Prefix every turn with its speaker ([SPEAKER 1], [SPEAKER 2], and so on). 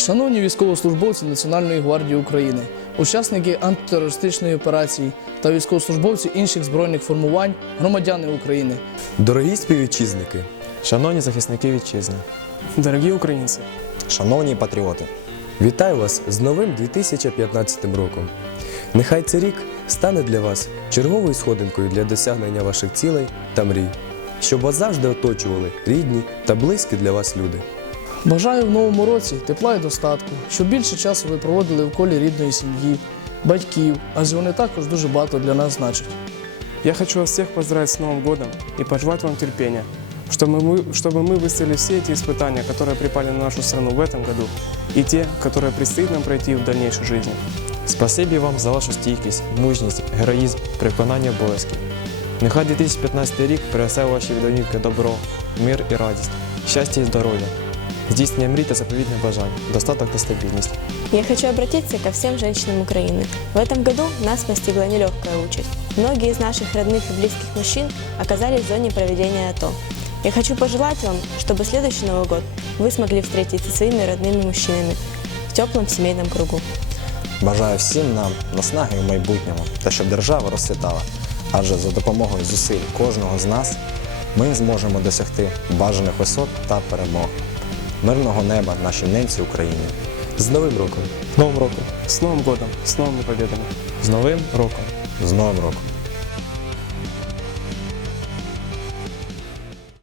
[SPEAKER 1] Шановні військовослужбовці Національної гвардії України, учасники антитерористичної операції та військовослужбовці інших збройних формувань, громадяни України.
[SPEAKER 2] Дорогі співвітчизники,
[SPEAKER 3] Шановні захисники вітчизни,
[SPEAKER 4] Дорогі українці,
[SPEAKER 5] Шановні патріоти,
[SPEAKER 2] вітаю вас з новим 2015 роком. Нехай цей рік стане для вас черговою сходинкою для досягнення ваших цілей та мрій, щоб вас завжди оточували рідні та близькі для вас люди.
[SPEAKER 1] Бажаю в новому році тепла і достатку, щоб більше часу ви проводили в колі рідної сім'ї, батьків, адже вони також дуже багато для нас значать.
[SPEAKER 4] я хочу вас всех поздравить с Новым годом и пожелать вам терпения, чтобы мы, чтобы мы выстояли все эти испытания, которые припали на нашу страну в этом году, и те, которые предстоит нам пройти в дальнейшей жизни.
[SPEAKER 3] спасибі вам за вашу стійкість, мужність, героїзм, при виконанні обов'язків. Нехай 2015 рік принесе у ваші домівки добро, мир і радість, щастя і здоров'я, здійснення мрій та заповітних бажань, достаток та стабільність.
[SPEAKER 6] Я хочу обратиться ко всем женщинам Украины. В этом году нас постигла нелегкая участь. Многие из наших родных и близких мужчин оказались в зоне проведения АТО. Я хочу пожелать вам, чтобы следующий Новый год вы смогли встретиться со своими родными мужчинами в теплом семейном кругу.
[SPEAKER 5] бажаю всім нам наснаги в майбутньому та щоб держава розцвітала. Адже за допомогою зусиль кожного з нас ми зможемо досягти бажаних висот та перемог. Мирного неба нашій ненці Україні.
[SPEAKER 2] З Новим роком!
[SPEAKER 3] З Новим роком!
[SPEAKER 4] З Новим годом, З новими победами!
[SPEAKER 3] З Новим роком!
[SPEAKER 5] З Новим роком!